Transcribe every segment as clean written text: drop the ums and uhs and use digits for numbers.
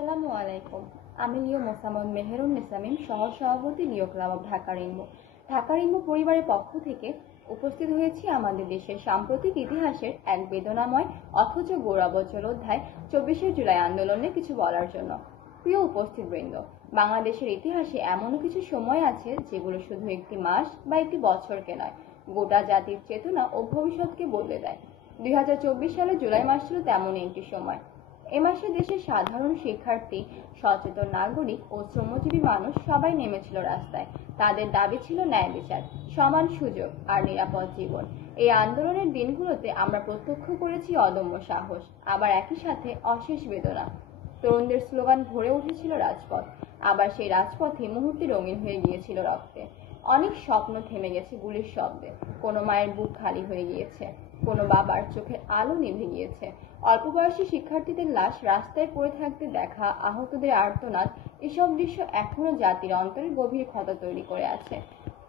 আসসালামু আলাইকুম। আমি লিও মোসাম্মদ মেহেরুন্নেসা মিম, সহ-সভাপতি Leo Club of Dhaka Rainbow. Dhaka Rainbow পরিবারের পক্ষ থেকে উপস্থিত হয়েছি আমাদের দেশের সাম্প্রতিক ইতিহাসের এক বেদনাময় অথচ গৌরবোজ্জ্বল অধ্যায় 24শে জুলাই আন্দোলনে কিছু বলার জন্য। প্রিয় উপস্থিতবৃন্দ, বাংলাদেশের ইতিহাসে এমনও কিছু সময় আছে যেগুলো শুধু একটি মাস বা একটি বছরকে নয়, গোটা জাতির চেতনা ও ভবিষ্যৎকে বদলে দেয়। 2024 সালের জুলাই মাস ছিল তেমনই একটি সময়। এ মাসে দেশের সাধারণ শিক্ষার্থী, সচেতন নাগরিক ও শ্রমজীবী মানুষ সবাই নেমেছিল রাস্তায়। তাদের দাবি ছিল ন্যায় বিচার, সমান সুযোগ আর নিরাপদ জীবন। এই আন্দোলনের দিনগুলোতে আমরা প্রত্যক্ষ করেছি অদম্য সাহস, আবার একই সাথে অশেষ বেদনা। তরুণদের স্লোগান ভরে উঠেছিল রাজপথ, আবার সেই রাজপথে মুহূর্তে রঙিন হয়ে গিয়েছিল রক্তে। অনেক স্বপ্ন থেমে গেছে গুলির শব্দে, কোনো মায়ের বুক খালি হয়ে গিয়েছে, কোনো বাবার চোখের আলো নিভে গিয়েছে। অল্প বয়সী শিক্ষার্থীদের লাশ রাস্তায় পড়ে থাকতে দেখা, আহতদের আর্তনাদ, এসব দৃশ্য এখনো জাতির অন্তরে গভীর ক্ষত তৈরি করে আছে।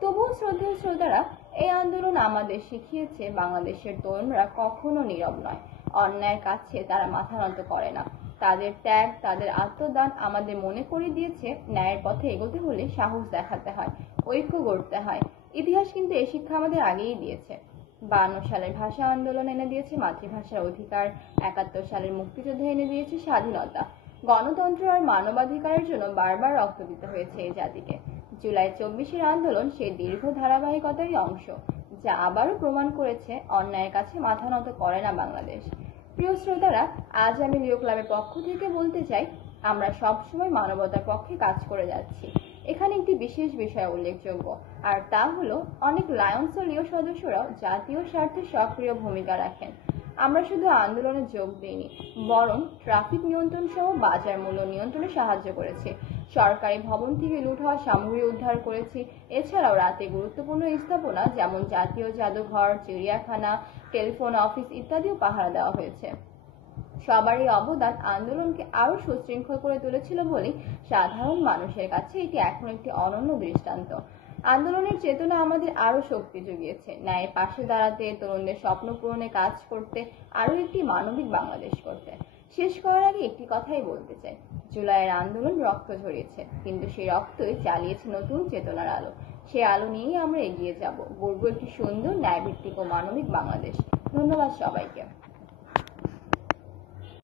তবুও শ্রদ্ধেয় শ্রোতারা, এই আন্দোলন আমাদের শিখিয়েছে বাংলাদেশের তরুণরা কখনো নীরব নয়। অন্যায়ের কাছে তারা মাথা নত করে না। তাদের ত্যাগ, তাদের আত্মদান আমাদের মনে করিয়ে দিয়েছে ন্যায়ের পথে এগোতে হলে সাহস দেখাতে হয়, ঐক্য গড়তে হয়। ইতিহাস কিন্তু এই শিক্ষা আমাদের আগেই দিয়েছে। 52 সালের ভাষা আন্দোলন এনে দিয়েছে মাতৃভাষার অধিকার, 71 সালের মুক্তিযুদ্ধ এনে দিয়েছে স্বাধীনতা। গণতন্ত্র আর মানবাধিকারের জন্য বারবার রক্ত দিতে হয়েছে এই জাতিকে। জুলাই 24-এর আন্দোলন সেই দীর্ঘ ধারাবাহিকতারই অংশ, যা আবারও প্রমাণ করেছে অন্যায়ের কাছে মাথা নত করে না বাংলাদেশ। প্রিয় শ্রোতারা, আজ আমি লিও ক্লাবের পক্ষ থেকে বলতে চাই, আমরা সবসময় মানবতার পক্ষে কাজ করে যাচ্ছি। এখানে একটি বিশেষ বিষয় উল্লেখযোগ্য, আর তা হলো অনেক লায়ন্স ও লিও সদস্যরাও জাতীয় স্বার্থে সক্রিয় ভূমিকা রাখেন। আমরা শুধু আন্দোলনে যোগ দিইনি, বরং ট্রাফিক নিয়ন্ত্রণ সহ বাজার মূল্য নিয়ন্ত্রণে সাহায্য করেছি, সরকারি ভবন থেকে লুট হওয়া সামগ্রী উদ্ধার করেছি। এছাড়াও রাতে গুরুত্বপূর্ণ স্থাপনা যেমন জাতীয় জাদুঘর, চিড়িয়াখানা, টেলিফোন অফিস ইত্যাদিও পাহারা দেওয়া হয়েছে। সবারই অবদান আন্দোলনকে আরো সুশৃঙ্খল করে তুলেছিল বলেই সাধারণ মানুষের কাছে এটি এখন একটি অনন্য দৃষ্টান্ত। আন্দোলনের চেতনা আমাদের আরো শক্তি জুগিয়েছে ন্যায়ের পাশে দাঁড়াতে, তরুণদের স্বপ্ন পূরণে কাজ করতে, আরো একটি মানবিক বাংলাদেশ করতে। শেষ করার আগে একটি কথাই বলতে চাই, জুলাইয়ের আন্দোলন রক্ত ঝরিয়েছে, কিন্তু সেই রক্তই জ্বালিয়েছে নতুন চেতনার আলো। সে আলো নিয়েই আমরা এগিয়ে যাব, গড়ব একটি সুন্দর, ন্যায়ভিত্তিক ও মানবিক বাংলাদেশ। ধন্যবাদ সবাইকে।